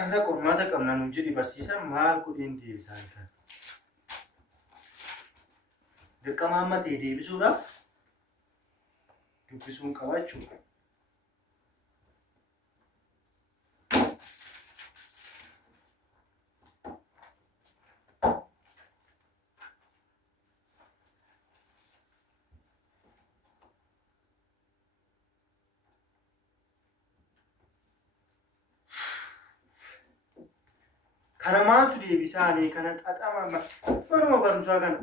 Arra qormaata qabna nuun jedhi barsiisan maal godheen deebisaa kan dirqama amma ta'e deebisuudhaaf dubbisuun qaba jechuudha. Kana maaltu deebisaanii kana xaxama manuma barumsaa kana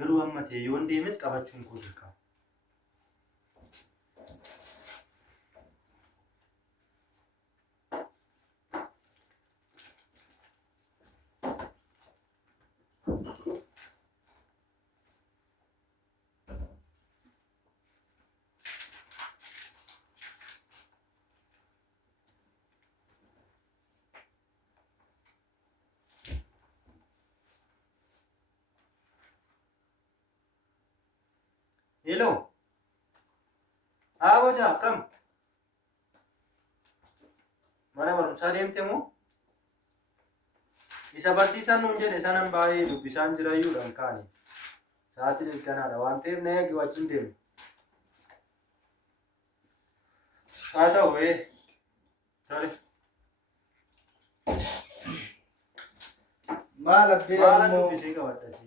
garuu amma ta'e yoon deemes qabachuun koo dirqama. Hello. Boca, kam. Mana barumsaa deemte moo? Isa barsiisan nuun jedhe sanan baay'ee dubbisaan jirayyuudhaan kaane. Sa'aatiinis kanaadha waan ta'eef na eegi wajjin deemu. Haa ta'u tole. Maal abbee dubbisee qabadha si.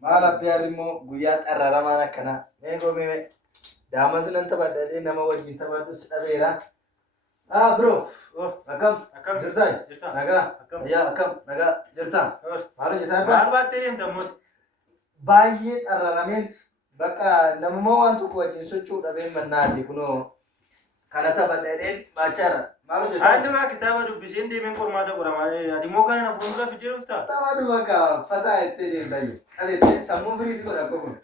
Maal abbee immoo guyyaa xararamaan akkana mee goomee daamas nan taphadhadhee nama wajjin taphadhus dhabeera. Bro akkam jirtaa? Nagaa akkam nagaa jirtaa? Maal hojjetaa jirtaa? Maal baattee deemtammooti? Baay'ee xararameen bakka namummaa waan tokko wajjin socho'uu dhabeen mannaati kunoo kana taphadhadheen baachaarra. Maal hojjetaa? Haan duraa kitaaba dubbiseen deemeen qormaata qoramaa ati immoo kana na fuuldura fidee dhuftaa? Taphadhu bakka fataa itti deemtayyuu. Ati sammuu firiis godha akkuma.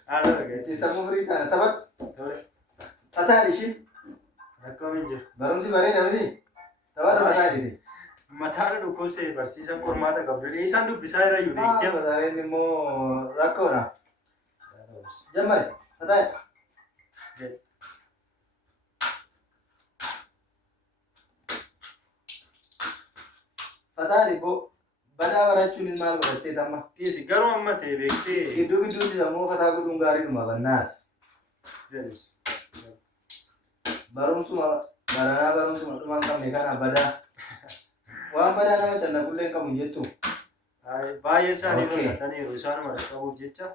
Itti sammuu firii taana taphadhu. Fataa ishiin. Akkamiin jiru? Barumsi bareeda miti. Taphadhu fataa ishee. Mataan dhukkubsee barsiisan qormaata qabdu. Isaan dubbisaa irra iyyuu deeggarra. Fataan immoo rakkoodha. Jammari fataa. Fataa dhibboo badaa barachuun maal barattee tamma? Dhiisi garuu amma ta'e beektee. Gidduu gidduutti sammuu fataa godhuun gaariidhuma bannaati. Barumsuma baranaa barumsuma dhumaan qabne kana badaa. Waan badaa nama cannaqullee qabu hin jettu. Baay'ee isaanii mul'ataniiru isaanuma qabuuf jecha.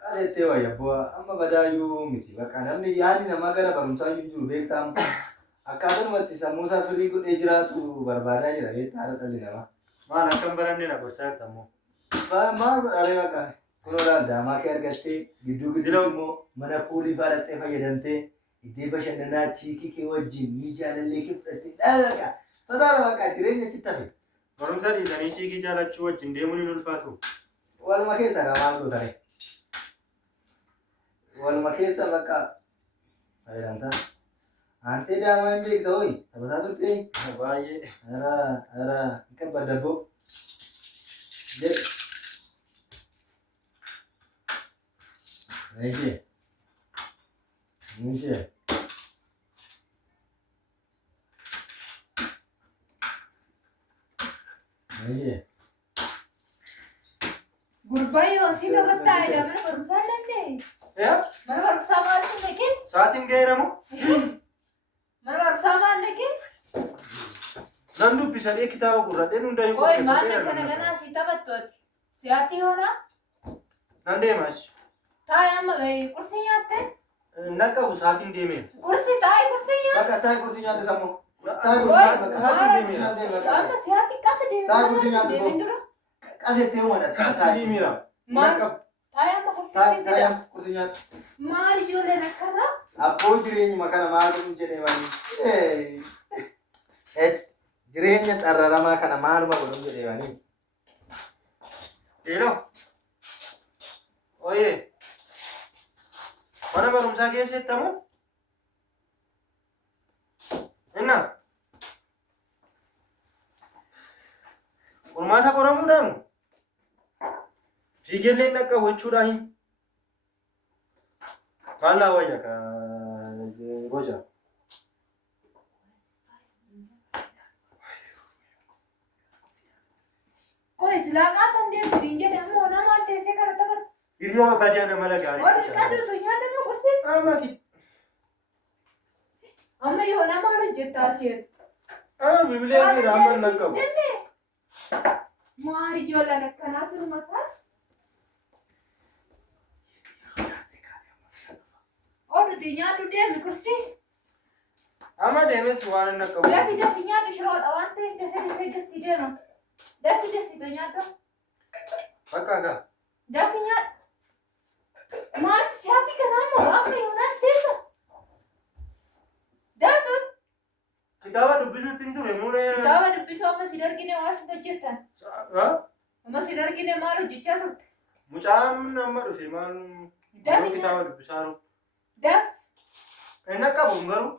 Qaaleettee wayya bu'aa amma badaayyuu miti bakka namni yaadni namaa gara barumsaa jiru beektaa akkaatumatti sammuu isaa firii godhee jiraatu barbaadaa jira beektaa haala dhalli namaa. Maal akkam barannee na gorsaa jirtammoo? Maal godhalee bakka kunoo daamaa kee argattee gidduu gidduutti immoo mana puulii faadhattee fayyadamtee iddoo bashannanaa chiikii kee wajjin ni jaalallee kee fudhattee dhaalaqa fataala bakka jireenya achitti hafe. Barumsa dhiisanii chiikii jaalachuu wajjin deemuun hin ulfaatu. Waluma keessa maal gootare? Waluma keessa bakka fayyadamtaa. Ante daamaan beekta ho'i taphataa turte baay'ee ara qabba dabbo Nishie Gurbayo si dapat tayo mana barumsa nanti. Ya? Mana barumsa malu lagi? Saatiin gaheeramu? Mana barumsa malu lagi? Nan dubbisadhee kitaaba gurradheen hundaa'ee Oi mana kana si dapat tuh. Si hati orang? Nan deemas. Tayo amma kursinya teh? Nan qabu saatiin deemee. Kursi tayo kursinya? bakka taa'e kursi nyaate sammuu. Taa'e kursi nyaate Amma si hati kata dia. Tayo kursinya tuh. Dia Qaseettee uummadha Saatiin deemeera. Nan qabu. Tayo amma kursi taa'e kursi nyaate. Maal ijoollee akkana? Abboo jireenyuma kana maal jedhee manii jireenya xarraramaa kana maaluma godhun jedhee manii. Hello. Oye. Mana barumsaa keessettamu? Inna. Qormaata qoramuudhaanu? Fiigellee dhaqqabu jechuudhaan. Maal wayya ka goja. silaqaa tan deemsiin jedhamu nama teessee kana taphat. Hiriyaa baadiyyaa nama lagaa. Warri qaduutu nyaatamu kursi. Amma yoo nama hojjettaa seetu. Bibilee raamman nan qabu. Maari ijoolleen akkanaa sirma isaa. Oduuti nyaadhu deemi kursi. Amma deemes waan nan qabu. Dafi nyaadhu shiroodha waan ta'eef dafee gasii deema. Dafi to nyaadhu. Fakkaaka. Dafi nyaadhu. Maati siyaati kanaa moo amma yoonaas teessa. Dafi. Kitaaba dubbisuutti hin ture mulee. Kitaaba dubbisuu amma si dargine waan si hojjettan. Amma si dargine maal hojjechaa turte? Mucaan amma dhufe maal kitaaba dubbisaa jiru. Daf. Inni qabu garuu.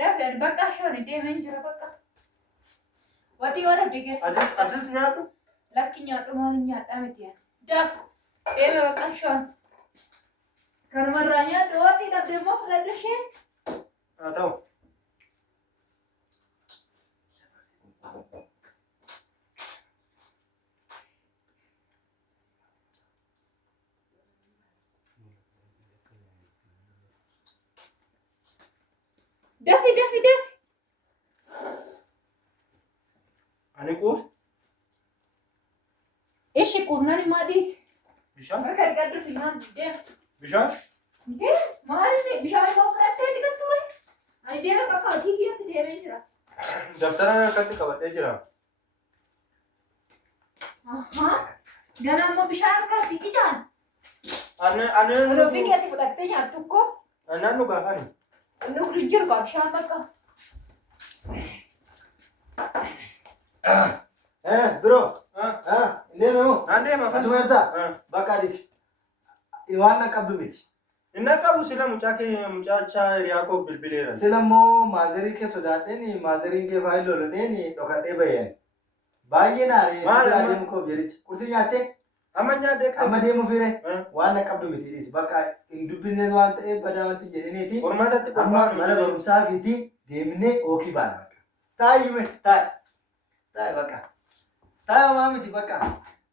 Daf bakka shooni deemee jira bakka. Watii yoo dhabde geessu. Asis nyaadhu. Lakki nyaadhu maal nyaadhaa miti. Daf. Deeme bakka shoon. Kanumarraa nyaadhu watii dhabde immoo fudhadhu isheen. Haa ta'u. Dafi. Ani kuuf. Ishi kuufnani maadhiis. Bishaan. Harka dhiqadhuuti nyaadhu deema. Bishaan. Maaliif bishaan immoo fudhattee dhiqattu ture? Ani deema bakka hojii biyyatti deemee jira. Daftara akkatti qabadhee jira. Gana immoo bishaan harkaa fi ijaan. Ani Rofii keetti fudhattee nyaattu koo. naannoo gaafani. Nugri jiru qaba bishaan bakka. Bro. Ndeema moo? Naandeema. Asuma jirtaa? Bakka adis. Waan na qabdu miti. Inni qabu sila mucaacha Hiriyaakoof bilbileera. Sila immoo maazerii kee sodaadheen maazeriin kee faayilii lolanii dhokadhee bayan. Baay'ee naaree sila adeemu koo biyaricha. Kursi nyaattee? Amma nyaadhee qabu. Amma deemu fiire? Waan na qabdu miti dhis. Bakka hin dubbisnes waan ta'eef badaa wanti jedhaniiti. Qormaatatti Amma mana barumsaa fiiti deemnee ookii baana. Taayyume taa'e bakka. Taa'e homaa miti bakka.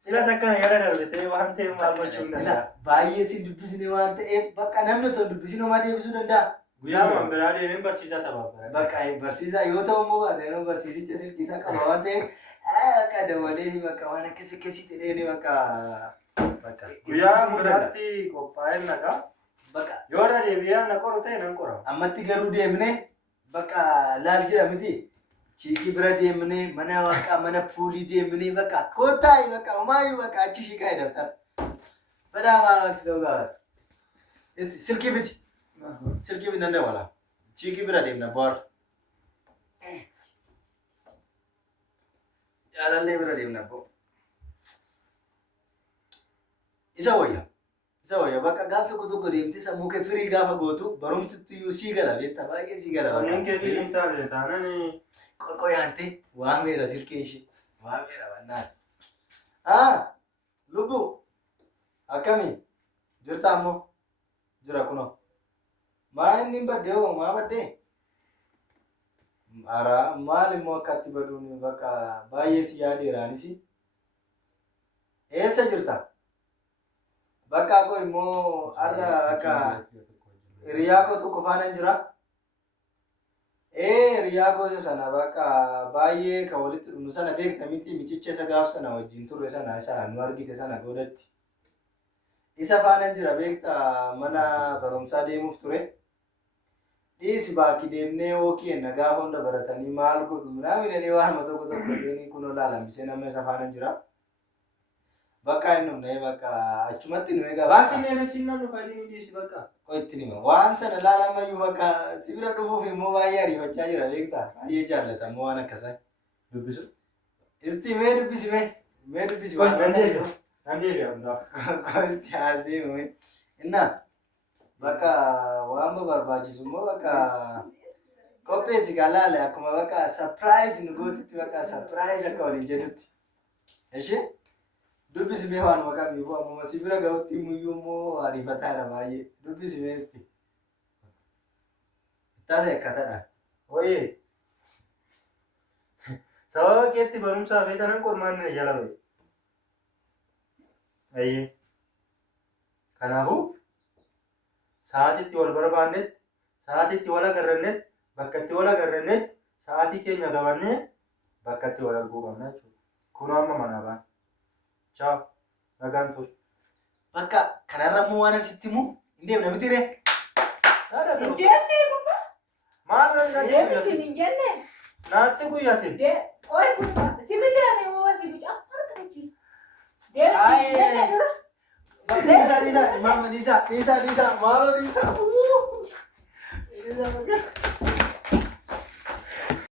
Sila takkana gara darbitee waan ta'eef maal gochuu hin danda'a. Baay'ee si dubbisni waan ta'eef bakka namni otoo dubbisni homaa deebisuu danda'a. Guyyaa waan biraa deemeen barsiisaa taphaa. Bakka barsiisaa yoo ta'u immoo baatee barsiisicha silkiisaa qaba waan ta'eef akka dabalee bakka waan akkasii ta'ee bakka. Guyyaa biraatti qophaa'ee naqa. Bakka yoo irra deebi'aan na qoru ta'e nan qora. ammatti garuu deemnee bakka laal jira miti. Chiikii bira deemnee mana waaqa mana puulii deemnee bakka kootaayi bakka homaayyuu bakka achi shiikaa daftara. Badaa maal wanti ta'uu gaafata. Silkii biti. Silkii biti danda'u wala. Chiikii bira deemna boora. Jaalallee bira deemna bo. Isa wayya bakka gaaf tokko deemtee sammuu kee firii gaafa gootu barumsitti iyyuu sii gala beekta baay'ee sii gala. Sammuun kee firii hin taane taanani. Qoyaante waameera silkee ishee waameera bannaati. Lubbu akkamii jirta ammoo jira kunoo maa inni baddee hoo maa baddee maal immoo akkatti baduun bakka baay'ee si yaadeeraanis eessa jirta bakka koo immoo har'a akka hiriyaa koo tokko faana jira. Hiriyaa gosa sana bakka baay'ee kan walitti dhufnu sana beekta miti michicha isa gaaf sana wajjin turre sana isa nu argite sana godhatti. Isa faana jira beekta mana barumsaa deemuuf ture. Dhiisi baakii deemnee ookii enna gaafa hunda baratanii maal godhu namni dhedhee waanuma tokko deemanii kunoo laalambisee nama isa faana jira. Bakka hin dhumne bakka achumatti nu egaa Baakii neemisiin nan dhufa inni dhiisi bakka. Qoitti nima waan sana laalamayyuu bakka si bira dhufuuf immoo baay'ee ariifachaa jira beekta baay'ee jaallatamu waan akkasii Dubbisu. isti mee dubbisi Nan deebi'a hundaaf. isti haaldeemu inna bakka waan barbaachisu immoo bakka qopheessi laale akkuma bakka surprise nu gootitti bakka surprise akka waliin jedhutti ishee dubbisi mee waan maqaan yoo amma si bira ga'utti muyyuu immoo ariifataadha baay'ee dubbisi mee isti taasisa akkataadha. Sababa keetti barumsaa fi kanan qormaanni jala ba'e. Ayyee. Kanaafuu sa'aatiitti wal barbaannetti, sa'aatiitti wal agarrannetti, bakka itti wal agarrannetti, sa'aatii keenya qabannee bakka itti wal arguu qabna jechuudha. Kunoo amma manaa baana. Ciao. Nagaan ture. Bakka kanarra immoo waan asitti immoo hin deemne miti ree. Hin deemne gubba. Maal Deemisiin hin jenne. naatti guyyate. Oye gubba. Si miti ani waa si bica harka jechuudha. Deemisiin hin jenne dura. Diisa, mama diisa, maaloo diisa.